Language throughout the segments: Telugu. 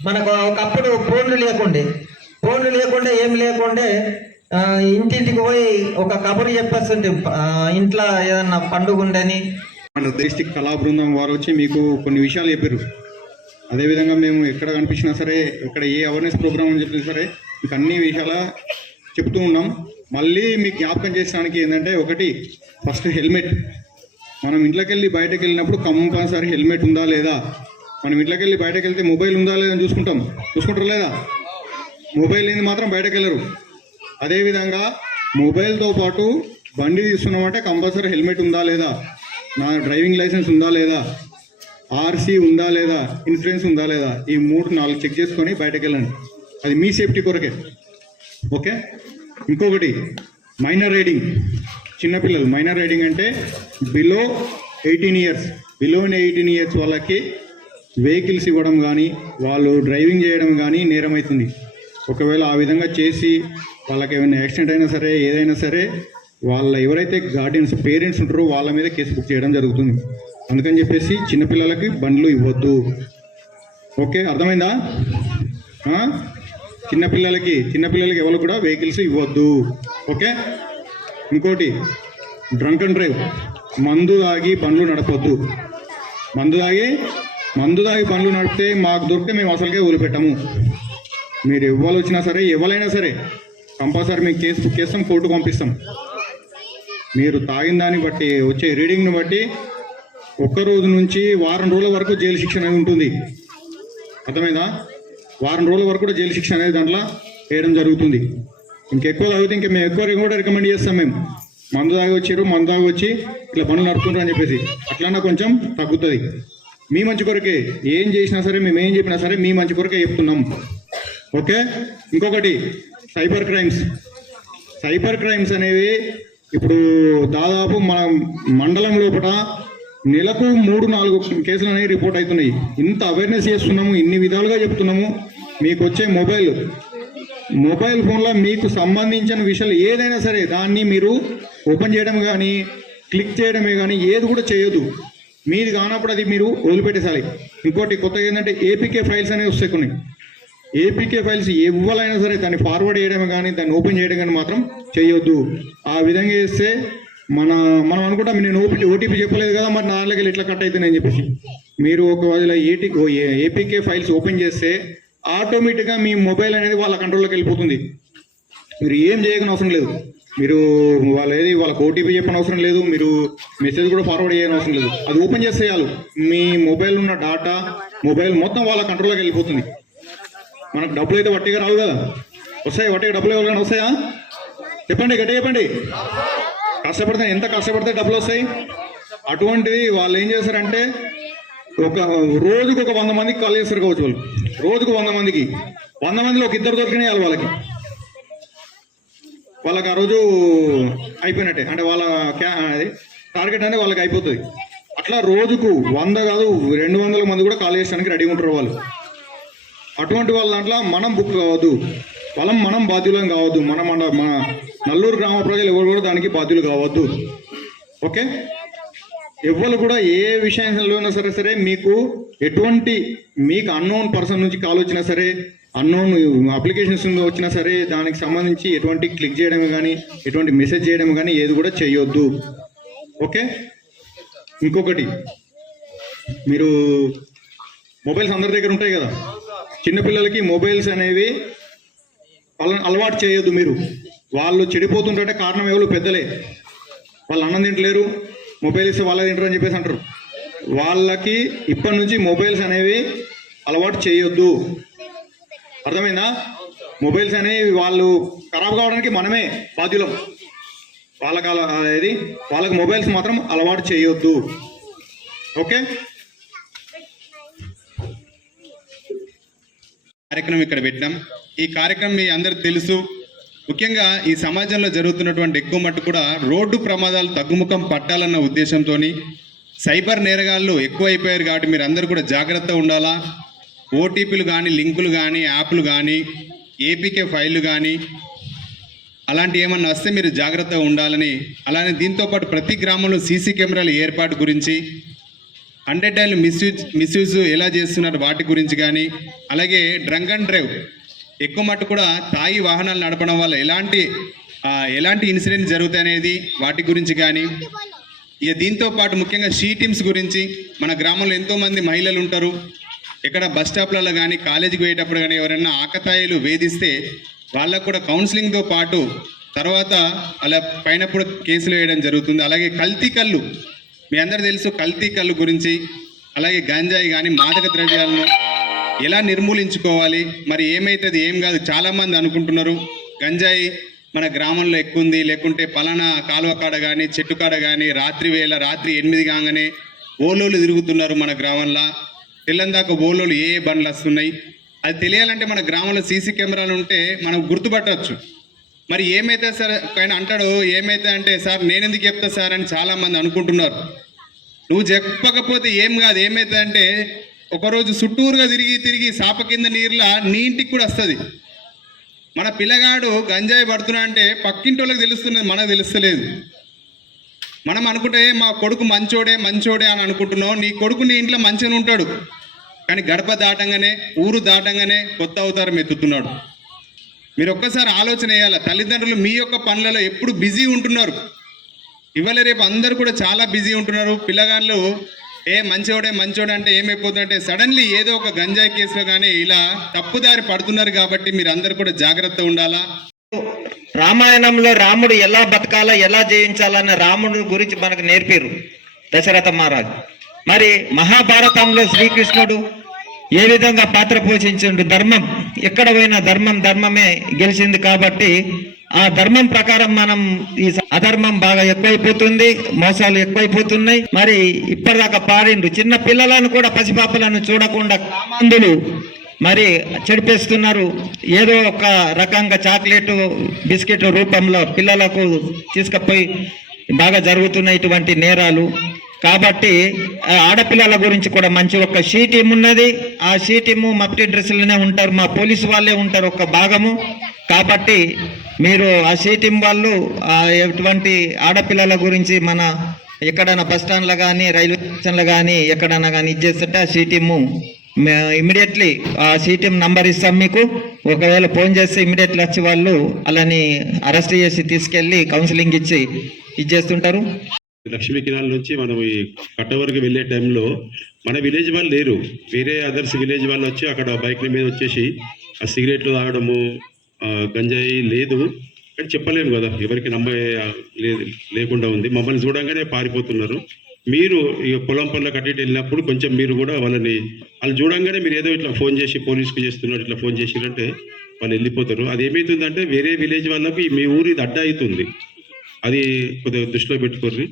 మనకు ఒకప్పుడు ఫోన్లు లేకుండే. ఫోన్లు లేకుండే ఏం లేకుండే ఇంటింటికి పోయి ఒక కబురు చెప్పేస్తుంటే ఇంట్లో ఏదన్నా పండుగ ఉండని మన డిస్టిక్ కళా బృందం వారు వచ్చి మీకు కొన్ని విషయాలు చెప్పారు. అదేవిధంగా మేము ఎక్కడ కనిపించినా సరే ఇక్కడ ఏ అవేర్నెస్ ప్రోగ్రామ్ అని చెప్పినా సరే మీకు అన్ని విషయాల చెప్తూ ఉన్నాం. మళ్ళీ మీకు జ్ఞాపకం చేసడానికి ఏంటంటే ఒకటి ఫస్ట్ హెల్మెట్ మనం ఇంట్లోకి వెళ్ళి బయటకు వెళ్ళినప్పుడు కంపల్సరీ హెల్మెట్ ఉందా లేదా? మనం ఇంట్లోకి వెళ్ళి బయటకు వెళ్తే మొబైల్ ఉందా లేదా చూసుకుంటాం. చూసుకుంటారు లేదా? మొబైల్ లేని మాత్రం బయటకు వెళ్ళరు అదేవిధంగా మొబైల్తో పాటు బండి తీసుకున్నామంటే కంపల్సరీ హెల్మెట్ ఉందా లేదా? నా డ్రైవింగ్ లైసెన్స్ ఉందా లేదా? ఆర్సీ ఉందా లేదా? ఇన్సూరెన్స్ ఉందా లేదా? ఈ మూడు నాలుగు చెక్ చేసుకొని బయటకు వెళ్ళండి అది మీ సేఫ్టీ కొరకే. ఓకే? ఇంకొకటి మైనర్ రైడింగ్. చిన్నపిల్లలు మైనర్ రైడింగ్ అంటే below eighteen years. Below eighteen years వాళ్ళకి వెహికల్స్ ఇవ్వడం కానీ వాళ్ళు డ్రైవింగ్ చేయడం కానీ నేరమవుతుంది ఒకవేళ ఆ విధంగా చేసి వాళ్ళకి ఏమైనా యాక్సిడెంట్ అయినా సరే ఏదైనా సరే వాళ్ళ ఎవరైతే గార్డియన్స్ పేరెంట్స్ ఉంటారో వాళ్ళ మీద కేసు బుక్ చేయడం జరుగుతుంది. అందుకని చెప్పేసి చిన్నపిల్లలకి బండ్లు ఇవ్వద్దు. ఓకే అర్థమైందా? చిన్నపిల్లలకి చిన్నపిల్లలకి ఎవరు కూడా వెహికల్స్ ఇవ్వద్దు. ఓకే? ఇంకోటి డ్రంక్ అండ్ డ్రైవ్. మందు తాగి బండ్లు నడపొద్దు. మందు తాగి మందు పనులు నడిపితే మాకు దొరికితే మేము అసలుకే వదిలిపెట్టము మీరు ఇవ్వాలి వచ్చినా సరే ఇవ్వలైనా సరే కంపల్సరీ మేము కేసు కేసం చేస్తాం కోర్టు పంపిస్తాం. మీరు తాగిన దాన్ని బట్టి వచ్చే రీడింగ్ని బట్టి ఒక్క రోజు నుంచి వారం రోజుల వరకు జైలు శిక్ష అనేది ఉంటుంది. అర్థమైందా? వారం రోజుల వరకు కూడా జైలు శిక్ష అనేది దాంట్లో వేయడం జరుగుతుంది. ఇంకెక్కువ తాగితే ఇంకా మేము ఎక్కువ కూడా రికమెండ్ చేస్తాం మేము. మందు తాగి వచ్చారు మందు దాగి వచ్చి ఇట్లా పనులు నడుపుకుంటారు అని చెప్పేసి. అట్లన్నా కొంచెం తగ్గుతుంది. మీ మంచి కొరకే ఏం చేసినా సరే మేము ఏం చెప్పినా సరే మీ మంచి కొరకే చెప్తున్నాం. ఓకే? ఇంకొకటి సైబర్ క్రైమ్స్. సైబర్ క్రైమ్స్ అనేవి ఇప్పుడు దాదాపు మన మండలం లోపల నెలకు మూడు నాలుగు కేసులు అనేవి రిపోర్ట్ అవుతున్నాయి. ఇంత అవేర్నెస్ చేస్తున్నాము ఇన్ని విధాలుగా చెప్తున్నాము. మీకు వచ్చే మొబైల్ మొబైల్ ఫోన్లో మీకు సంబంధించిన విషయాలు ఏదైనా సరే దాన్ని మీరు ఓపెన్ చేయడం కానీ క్లిక్ చేయడమే కానీ ఏది కూడా చేయొద్దు. మీది కానప్పుడు అది మీరు వదిలిపెట్టేసాలి. ఇంకోటి కొత్తగా ఏంటంటే ఏపీకే ఫైల్స్ అనేవి వస్తాయి కొన్ని. ఏపీకే ఫైల్స్ ఎవరైనా సరే దాన్ని ఫార్వర్డ్ చేయడం కానీ దాన్ని ఓపెన్ చేయడం కానీ మాత్రం చేయొద్దు. ఆ విధంగా చేస్తే మన మనం అనుకుంటాం నేను ఓపీ ఓటీపీ చెప్పలేదు కదా మరి నా దగ్గర ఇట్లా కట్ అవుతుంది అని చెప్పేసి. మీరు ఒకవేళ ఏటీ ఏపీకే ఫైల్స్ ఓపెన్ చేస్తే ఆటోమేటిక్గా మీ మొబైల్ అనేది వాళ్ళ కంట్రోల్లోకి వెళ్ళిపోతుంది. మీరు ఏం చేయకని అవసరం లేదు. మీరు వాళ్ళ ఏది వాళ్ళకి ఓటీపీ చెప్పని అవసరం లేదు మీరు మెసేజ్ కూడా ఫార్వర్డ్ చేయని అవసరం లేదు. అది ఓపెన్ చేస్తే మీ మొబైల్ ఉన్న డాటా మొబైల్ మొత్తం వాళ్ళ కంట్రోల్లోకి వెళ్ళిపోతుంది. మనకు డబ్బులు అయితే వట్టిగా రావు కదా. వస్తాయి? వట్టిగా డబ్బులు ఎవరికైనా వస్తాయా? చెప్పండి గట్టి చెప్పండి. కష్టపడితే ఎంత కష్టపడితే డబ్బులు వస్తాయి? అటువంటిది వాళ్ళు ఏం చేస్తారంటే ఒక రోజుకు ఒక వంద మందికి కాల్ చేస్తారు కావచ్చు వాళ్ళు. రోజుకు వంద మందికి. వంద మందిలో ఒక ఇద్దరు దొరికినాయి వాళ్ళు వాళ్ళకి. వాళ్ళకి ఆ రోజు అయిపోయినట్టే. అంటే వాళ్ళ క్యా అది టార్గెట్ అనేది వాళ్ళకి అయిపోతుంది. అట్లా రోజుకు వంద కాదు రెండు వందల మంది కూడా కాల్ చేయడానికి రెడీ ఉంటారు వాళ్ళు. అటువంటి వాళ్ళ దాంట్లో మనం బుక్ కావద్దు. వాళ్ళం మనం బాధ్యులం కావద్దు. మన మన మన నల్లూరు గ్రామ ప్రజలు ఎవరు కూడా దానికి బాధ్యులు కావద్దు. ఓకే? ఎవరు కూడా ఏ విషయంలో సరే సరే మీకు ఎటువంటి మీకు అన్నోన్ పర్సన్ నుంచి కాల్ వచ్చినా సరే అన్నోన్ అప్లికేషన్స్ వచ్చినా సరే దానికి సంబంధించి ఎటువంటి క్లిక్ చేయడం కానీ ఎటువంటి మెసేజ్ చేయడం కానీ ఏది కూడా చేయొద్దు. ఓకే ఇంకొకటి. మీరు మొబైల్స్ అందరి దగ్గర ఉంటాయి కదా? చిన్నపిల్లలకి మొబైల్స్ అనేవి వాళ్ళని అలవాటు చేయొద్దు మీరు. వాళ్ళు చెడిపోతుంటే కారణం ఎవరు? పెద్దలే. వాళ్ళు అన్నం తింటలేరు. మొబైల్ ఇస్తే వాళ్ళే తింటారు అని చెప్పేసి అంటారు. వాళ్ళకి ఇప్పటి నుంచి మొబైల్స్ అనేవి అలవాటు చేయొద్దు. అర్థమైందా? మొబైల్స్ అనేవి వాళ్ళు ఖరాబ్ కావడానికి మనమే బాధ్యులం. వాళ్ళకి అలా వాళ్ళకి మొబైల్స్ మాత్రం అలవాటు చేయొద్దు. ఓకే? కార్యక్రమం ఇక్కడ పెట్టాం ఈ కార్యక్రమం మీ అందరికి తెలుసు. ముఖ్యంగా ఈ సమాజంలో జరుగుతున్నటువంటి ఎక్కువ మట్టు కూడా రోడ్డు ప్రమాదాలు తగ్గుముఖం పట్టాలన్న ఉద్దేశంతో సైబర్ నేరగాళ్ళు ఎక్కువ అయిపోయారు కాబట్టి మీరు అందరూ కూడా జాగ్రత్త ఉండాలా? ఓటీపీలు కానీ లింకులు కానీ యాప్లు కానీ ఏపీకే ఫైళ్ళు కానీ అలాంటి ఏమన్నా వస్తే మీరు జాగ్రత్తగా ఉండాలని అలానే దీంతో పాటు ప్రతి గ్రామంలో సీసీ కెమెరాల ఏర్పాటు గురించి హండ్రెడ్ డైల్ మిస్యూజ్ మిస్యూజ్ ఎలా చేస్తున్నారు వాటి గురించి కానీ అలాగే డ్రంక్ అండ్ డ్రైవ్ ఎక్కువ మట్టు కూడా తాగి వాహనాలు నడపడం వల్ల ఎలాంటి ఎలాంటి ఇన్సిడెంట్ జరుగుతాయనేది వాటి గురించి కానీ ఇక దీంతో పాటు ముఖ్యంగా షీ టీమ్స్ గురించి మన గ్రామంలో ఎంతోమంది మహిళలు ఉంటారు ఎక్కడ బస్ స్టాప్లలో కానీ కాలేజీకి పోయేటప్పుడు కానీ ఎవరైనా ఆకతాయిలు వేధిస్తే వాళ్ళకు కూడా కౌన్సిలింగ్తో పాటు తర్వాత అలా పైన కూడా కేసులు వేయడం జరుగుతుంది. అలాగే కల్తీ కళ్ళు. మీ అందరు తెలుసు కల్తీ కళ్ళు గురించి. అలాగే గంజాయి కానీ మాదక ద్రవ్యాలను ఎలా నిర్మూలించుకోవాలి? మరి ఏమైతుంది ఏం కాదు చాలామంది అనుకుంటున్నారు. గంజాయి మన గ్రామంలో ఎక్కువ ఉంది లేకుంటే పలానా కాలువ కాడ కానీ చెట్టు కాడ కానీ రాత్రి వేళ రాత్రి ఎనిమిది కాగానే ఓలోలు తిరుగుతున్నారు మన గ్రామంలో. తెల్లందాక ఓలోలు ఏ ఏ బండ్లు వస్తున్నాయి? అది తెలియాలంటే మన గ్రామంలో సీసీ కెమెరాలు ఉంటే మనం గుర్తుపట్టవచ్చు. మరి ఏమైతే సార్ ఆయన అంటాడు ఏమైతే అంటే సార్ నేను ఎందుకు చెప్తా సార్ అని చాలామంది అనుకుంటున్నారు. నువ్వు చెప్పకపోతే ఏం కాదు. ఏమైతే అంటే ఒకరోజు చుట్టూరుగా తిరిగి తిరిగి సాప కింద నీరులా నీ ఇంటికి కూడా వస్తుంది. మన పిల్లగాడు గంజాయి పడుతున్నా అంటే పక్కింటి వాళ్ళకి తెలుస్తున్నది మనకు తెలుస్తలేదు. మనం అనుకుంటే మా కొడుకు మంచోడే మంచోడే అని అనుకుంటున్నాం నీ కొడుకు నీ ఇంట్లో మంచిగా ఉంటాడు. కానీ గడప దాటంగానే ఊరు దాటంగానే కొత్త అవతారం ఎత్తుతున్నాడు. మీరు ఒక్కసారి ఆలోచన వేయాలి తల్లిదండ్రులు మీ యొక్క పనులలో ఎప్పుడు బిజీ ఉంటున్నారు? ఇవాళ రేపు అందరు కూడా చాలా బిజీ ఉంటున్నారు. పిల్లగాళ్ళు ఏ మంచోడే మంచోడే అంటే ఏమైపోతుందంటే సడన్లీ ఏదో ఒక గంజాయి కేసులో కానీ ఇలా తప్పుదారి పడుతున్నారు కాబట్టి మీరు అందరు కూడా జాగ్రత్త ఉండాలా? రామాయణంలో రాముడు ఎలా బతకాలా ఎలా జయించాలన్న రాముడు గురించి మనకు నేర్పారు దశరథ మహారాజు. మరి మహాభారతంలో శ్రీకృష్ణుడు ఏ విధంగా పాత్ర పోషించిండు? ధర్మం. ఎక్కడ పోయినా ధర్మం ధర్మమే గెలిచింది కాబట్టి ఆ ధర్మం ప్రకారం మనం ఈ అధర్మం బాగా ఎక్కువైపోతుంది మోసాలు ఎక్కువైపోతున్నాయి. మరి ఇప్పటిదాకా పాడిండు. చిన్న పిల్లలను కూడా పసిపాపలను చూడకుండా కామందులు మరి చెడిపేస్తున్నారు. ఏదో ఒక రకంగా చాక్లెట్ బిస్కెట్ రూపంలో పిల్లలకు తీసుకుపోయి బాగా జరుగుతున్న ఇటువంటి నేరాలు. కాబట్టి ఆడపిల్లల గురించి కూడా మంచి ఒక షీ టీం ఉన్నది. ఆ షీ టీము మట్టి డ్రెస్సులనే ఉంటారు. మా పోలీసు వాళ్ళే ఉంటారు ఒక భాగము. కాబట్టి మీరు ఆ షీ టీం వాళ్ళు ఎటువంటి ఆడపిల్లల గురించి మన ఎక్కడైనా బస్ స్టాండ్లో కానీ రైల్వే స్టేషన్లో కానీ ఎక్కడైనా కానీ ఇచ్చేస్తుంటే ఆ షీ టీము ఇమ్మీడియట్లీ ఆ సీటీఎం నంబర్ ఇస్తాం మీకు. ఒకవేళ ఫోన్ చేస్తే ఇమ్మీడియట్లీ వచ్చి వాళ్ళు అలాని అరెస్ట్ చేసి తీసుకెళ్ళి కౌన్సిలింగ్ ఇచ్చి ఇచ్చేస్తుంటారు. లక్ష్మీ కిరాల నుంచి మనం ఈ కట్టవరకు వెళ్ళే టైంలో మన విలేజ్ వాళ్ళు లేరు. వేరే అదర్స్ విలేజ్ వాళ్ళు వచ్చి అక్కడ బైక్ల మీద వచ్చేసి ఆ సిగరెట్లు తాగడము గంజాయి లేదు. కానీ చెప్పలేము కదా ఎవరికి నమ్మే లేకుండా ఉంది. మమ్మల్ని చూడంగానే పారిపోతున్నారు. మీరు ఇక పొలం పనులు కట్టి వెళ్ళినప్పుడు కొంచెం మీరు కూడా వాళ్ళని వాళ్ళు చూడంగానే మీరు ఏదో ఇట్లా ఫోన్ చేసి పోలీస్కి చేస్తున్నారు ఇట్లా ఫోన్ చేసిరంటే వాళ్ళు వెళ్ళిపోతారు. అది ఏమవుతుందంటే వేరే విలేజ్ వాళ్ళకి మీ ఊరి ఇది అడ్డ అవుతుంది. అది కొద్దిగా దృష్టిలో పెట్టుకోర్రి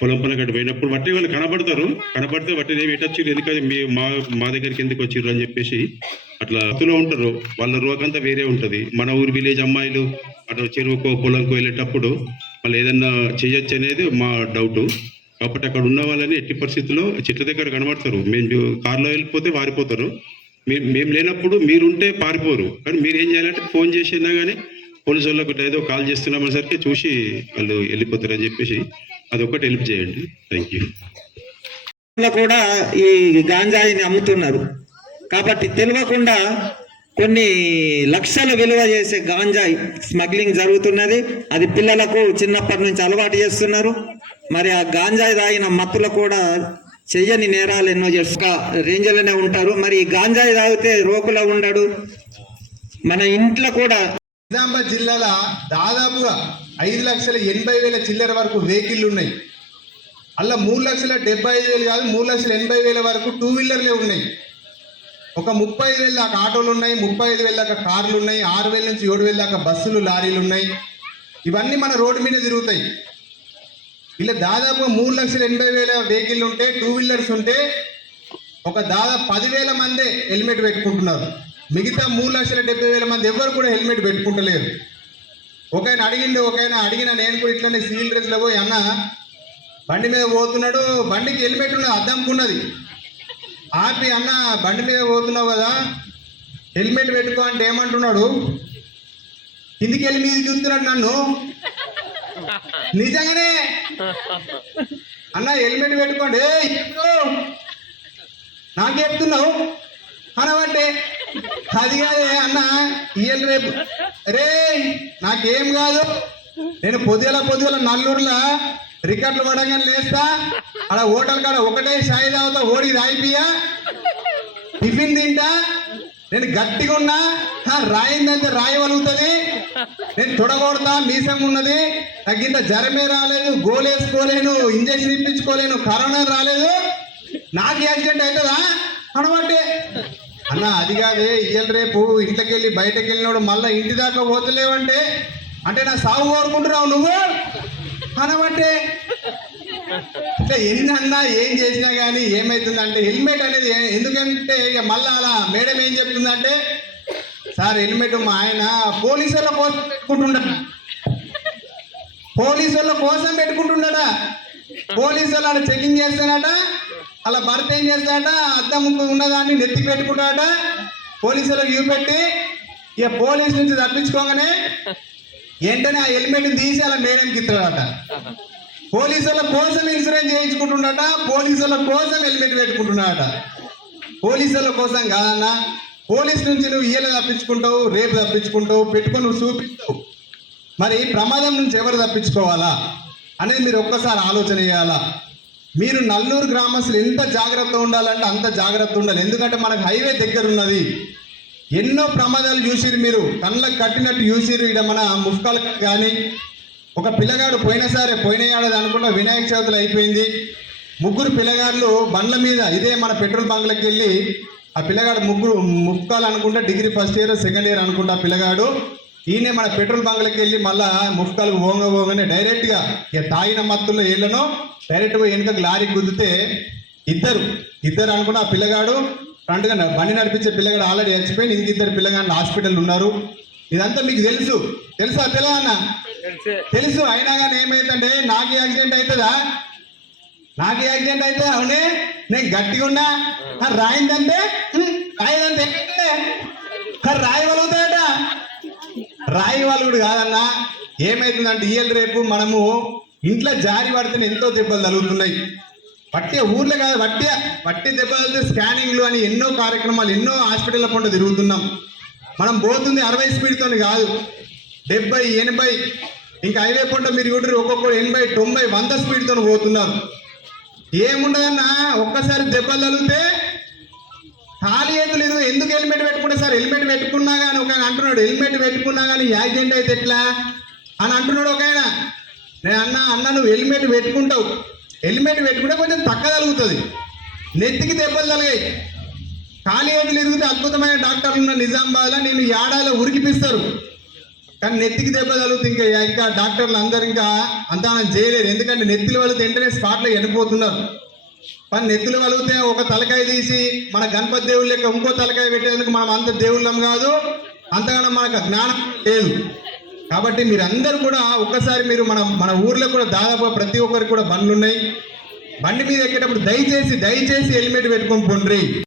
పొలం పనులు కట్టి పోయినప్పుడు బట్టి వాళ్ళు కనబడతారు. కనబడితే బట్టి ఏమి ఎటొచ్చారు ఎందుకంటే మీ మా మా దగ్గరికి ఎందుకు వచ్చిర్రు అని చెప్పేసి అట్లా అతులో ఉంటారు. వాళ్ళ రోగంతా వేరే ఉంటుంది. మన ఊరి విలేజ్ అమ్మాయిలు అటు చెరువుకో పొలంకో వెళ్ళేటప్పుడు వాళ్ళు ఏదన్నా చేయొచ్చు అనేది మా డౌటు. కాబట్టి అక్కడ ఉన్న వాళ్ళని ఎట్టి పరిస్థితుల్లో చెట్ల దగ్గర కనబడతారు. మేము కార్లో వెళ్ళిపోతే వారిపోతారు. మేము మేము లేనప్పుడు మీరుంటే పారిపోరు. కానీ మీరు ఏం చేయాలంటే ఫోన్ చేసినా కానీ పోలీసు వాళ్ళకు ఏదో కాల్ చేస్తున్నామని సరికి చూసి వాళ్ళు వెళ్ళిపోతారని చెప్పేసి అది ఒకటి హెల్ప్ చేయండి. Thank you. కూడా ఈ గాంజాయిని అమ్ముతున్నారు. కాబట్టి తెలియకుండా కొన్ని లక్షల విలువ చేసే గాంజాయి స్మగ్లింగ్ జరుగుతున్నది. అది పిల్లలకు చిన్నప్పటి నుంచి అలవాటు చేస్తున్నారు. మరి ఆ గాంజాయి తాగిన మత్తులు కూడా చెయ్యని నేరాలు ఎన్నో చేస్తూ రేంజ్లోనే ఉంటారు. మరి ఈ గాంజాయి తాగితే రోకులో ఉండడు. మన ఇంట్లో కూడా నిజామాబాద్ జిల్లాలో దాదాపుగా ఐదు లక్షల ఎనభై వేల చిల్లర వరకు వెహికల్లు ఉన్నాయి. అలా మూడు లక్షల డెబ్బై ఐదు వేలు కాదు మూడు లక్షల ఎనభై వేల వరకు టూ వీలర్లే ఉన్నాయి. ఒక ముప్పై ఐదు వేల దాకా ఆటోలు ఉన్నాయి ముప్పై ఐదు వేల దాకా కార్లు ఉన్నాయి ఆరు వేల నుంచి ఏడు వేల దాకా బస్సులు లారీలు ఉన్నాయి ఇవన్నీ మన రోడ్డు మీద తిరుగుతాయి. ఇలా దాదాపు మూడు లక్షల ఎనభై వేల వెహికల్ ఉంటే టూ వీలర్స్ ఉంటే ఒక దాదాపు పదివేల మందే హెల్మెట్ పెట్టుకుంటున్నారు. మిగతా మూడు లక్షల డెబ్బై వేల మంది ఎవరు కూడా హెల్మెట్ పెట్టుకుంటలేరు. ఒక ఆయన అడిగిండు ఒక ఆయన అడిగిన నేను కూడా ఇట్లానే సివిల్ డ్రెస్లో పోయి అన్న బండి మీద పోతున్నాడు బండికి హెల్మెట్ ఉన్నది అద్దంకున్నది. ఆపి అన్న బండి మీద పోతున్నావు కదా. హెల్మెట్ పెట్టుకో అంటే ఏమంటున్నాడు? కిందికి వెళ్ళి మీద చూస్తున్నాడు నన్ను. నిజంగానే? అన్న హెల్మెట్ పెట్టుకోండి. నాకు చెప్తున్నావు? అనవంటే. అది కాదే అన్న ఇయ్యాలి రేపు. రే నాకేం కాదు. నేను పొద్దుగల పొద్దుగల నల్లూరులో రికార్డులు పడగానే లేస్తా. అక్కడ హోటల్ కాడ ఒకటే షాయి తాగుతా ఓడి రాయిపియా టిఫిన్ తింటా. నేను గట్టిగా ఉన్నా. రాయిందంటే రాయగలుగుతుంది నేను తొడగొడతా మీసం ఉన్నది. తగ్గింత జ్వరమే రాలేదు గోలేసుకోలేను ఇంజక్షన్ ఇప్పించుకోలేను కరోనా రాలేదు. నాకు యాక్సిడెంట్ అవుతుందా? అనబట్టే. అన్న అది కాదే ఇయ్యలు రేపు ఇంట్లోకి వెళ్ళి బయటకు వెళ్ళినోడు మళ్ళీ ఇంటి దాకా పోతలేవంటే. అంటే నా సాగు కోరుకుంటున్నావు నువ్వు? అనబట్టే ఇట్లా ఎన్ని అన్నా ఏం చేసినా కానీ ఏమవుతుందంటే హెల్మెట్ అనేది ఎందుకంటే ఇక మళ్ళీ అలా మేడం ఏం చెప్తుందంటే సార్ హెల్మెట్ మా ఆయన పోలీసుల కోసం పెట్టుకుంటుండట పోలీసుల కోసం పెట్టుకుంటుండట. పోలీసులు అలా చెకింగ్ చేస్తానట అలా భర్త ఏం చేస్తాడట అద్దం ఉన్నదాన్ని నెత్తి పెట్టుకుంటాడట పోలీసులకు చూపెట్టి ఇక పోలీస్ నుంచి తప్పించుకోగానే వెంటనే ఆ హెల్మెట్ తీసి అలా మేడంకి ఇస్తాడట. పోలీసుల కోసం ఇన్సూరెన్స్ చేయించుకుంటున్నాడట పోలీసుల కోసం హెల్మెట్ పెట్టుకుంటున్నాడట పోలీసుల కోసం కాదన్నా పోలీస్ నుంచి నువ్వు ఇయ్యలు తప్పించుకుంటావు రేపు తప్పించుకుంటావు పెట్టుకొని నువ్వు చూపిస్తావు. మరి ప్రమాదం నుంచి ఎవరు తప్పించుకోవాలా అనేది మీరు ఒక్కసారి ఆలోచన చేయాలా? మీరు నల్లూరు గ్రామస్తులు ఎంత జాగ్రత్త ఉండాలంటే అంత జాగ్రత్త ఉండాలి. ఎందుకంటే మనకు హైవే దగ్గర ఉన్నది ఎన్నో ప్రమాదాలు చూసిరు మీరు. కళ్ళకు కట్టినట్టు చూసిరు ఇక్కడ మన ముఫ్కాలు కానీ. ఒక పిల్లగాడు పోయినసారి పోయిన ఏడాది అనుకుంటా వినాయక చవితిలో అయిపోయింది. ముగ్గురు పిల్లగాళ్ళు బండ్ల మీద ఇదే మన పెట్రోల్ బంక్లకి వెళ్ళి ఆ పిల్లగాడు ముగ్గురు ముఫ్కాలు అనుకుంటా degree first year second year అనుకుంటా పిల్లగాడు. ఈయనే మన పెట్రోల్ బంక్లకి వెళ్ళి మళ్ళా ముఫ్కాలకు పోంగ పోగానే డైరెక్ట్గా ఇక తాగిన మత్తుల్లో ఏళ్ళను డైరెక్ట్గా పోయి వెనుకకు లారీకి గుద్దితే ఇద్దరు. ఇద్దరు అనుకున్న ఆ పిల్లగాడు ఫ్రంట్గా బండి నడిపించే పిల్లగాడు ఆల్రెడీ చచ్చిపోయి ఇంక ఇద్దరు పిల్లగాళ్ళు హాస్పిటల్ ఉన్నారు. ఇదంతా మీకు తెలుసు. తెలుసా తెలా అన్న తెలుసు. అయినా కానీ ఏమైందంటే నాకు యాక్సిడెంట్ అవుతుందా? నాకు యాక్సిడెంట్ అయితే అవునే. నేను గట్టిగా ఉన్నా. రాయిందంటే రాయదంటే ఎక్కడే? ఆ రాయగలుగుతాడట రాయి వాళ్ళు కాదన్నా. ఏమైతుందంటే ఇయ్యాలి రేపు మనము ఇంట్లో జారి పడితే ఎంతో దెబ్బలు తగులుతున్నాయి. వట్టే ఊర్లో కాదు వట్టే. వట్టి దెబ్బలు స్కానింగ్లు అని ఎన్నో కార్యక్రమాలు ఎన్నో హాస్పిటల్ల పంట తిరుగుతున్నాం. మనం పోతుంది అరవై స్పీడ్తో కాదు. డెబ్బై ఎనభై ఇంకా హైవే పంట మీరు చూడరు ఒక్కొక్కరు ఎనభై తొంభై వంద స్పీడ్తో పోతున్నారు. ఏముండదన్నా ఒక్కసారి దెబ్బలు తగిలితే ఖాళీ ఏది లేదు. ఎందుకు హెల్మెట్ పెట్టుకుంటే సార్? హెల్మెట్ పెట్టుకున్నా కానీ ఒక ఆయన అంటున్నాడు హెల్మెట్ పెట్టుకున్నా కానీ యాక్సిడెంట్ అయితే ఎట్లా? అని అంటున్నాడు ఒక ఆయన. నేను అన్న అన్న నువ్వు హెల్మెట్ పెట్టుకుంటావు. హెల్మెట్ పెట్టుకుంటే కొంచెం తక్కువ నెత్తికి దెబ్బలు తలగాయి ఖాళీ ఏది తిరిగితే అద్భుతమైన డాక్టర్లు ఉన్న నిజామాబాద్లో నేను ఏడాదిలో ఉరికిపిస్తారు కానీ నెత్తికి దెబ్బ తగులుతుంది ఇంకా ఇంకా డాక్టర్లు అందరు ఇంకా అంతా చేయలేరు. ఎందుకంటే నెత్తులు వాళ్ళు వెంటనే స్పాట్లో చనిపోతున్నారు పని నెత్తులు వలిగితే ఒక తలకాయ తీసి మన గణపతి దేవుళ్ళ లెక్క ఇంకో తలకాయ పెట్టేందుకు మనం అంత దేవుళ్ళం కాదు. అంతగానో మనకు జ్ఞానం లేదు. కాబట్టి మీరందరూ కూడా ఒక్కసారి మీరు మన మన ఊర్లో కూడా దాదాపు ప్రతి ఒక్కరికి కూడా బండ్లు ఉన్నాయి బండి మీద ఎక్కేటప్పుడు దయచేసి దయచేసి హెల్మెట్ పెట్టుకొని పోండ్రి.